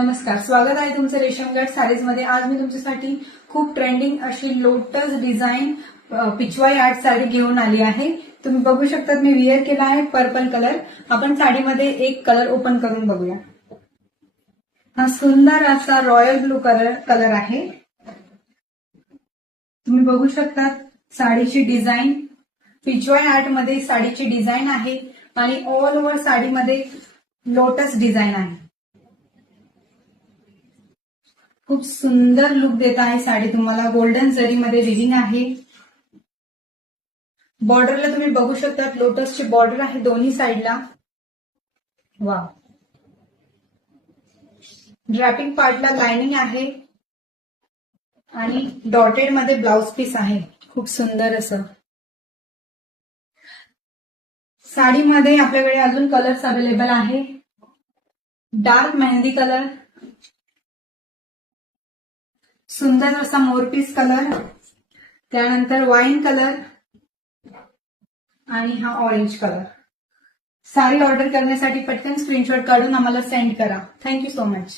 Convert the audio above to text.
नमस्कार, स्वागत आहे तुमचं रेशमगड साडीज मध्ये। आज मी तुमच्यासाठी खूप ट्रेंडिंग अशी lotus design Pichwai art sari घेऊन आली आहे। तुम्ही बघू शकता मी वेअर केला आहे पर्पल कलर। आपण साडीमध्ये एक कलर ओपन करून बघूया। हा सुंदर असा रॉयल ब्लू कलर आहे। तुम्ही बघू शकता साडीची डिझाईन पिचवाई आर्ट मध्ये साडीची डिझाईन आहे आणि ऑल ओव्हर साडीमध्ये लोटस डिझाईन आहे। खूप सुंदर लुक देत आहे साडी। तुम्हाला गोल्डन जरीमध्ये विविंग आहे। बॉर्डरला तुम्ही बघू शकता लोटसची बॉर्डर आहे दोन्ही साइडला। वा, ड्रॅपिंग पार्टला लाइनिंग आहे आणि डॉटेड मध्ये ब्लाउज पीस आहे। खूप सुंदर असं साडीमध्ये आपल्याकडे अजून कलर्स अवेलेबल आहे। डार्क मेहंदी कलर, सुंदर असा मोरपीस कलर, त्यानंतर वाईन कलर आणि हा ऑरेंज कलर। साडी ऑर्डर करण्यासाठी पटकन स्क्रीनशॉट काढून आम्हाला सेंड करा। Thank you so much.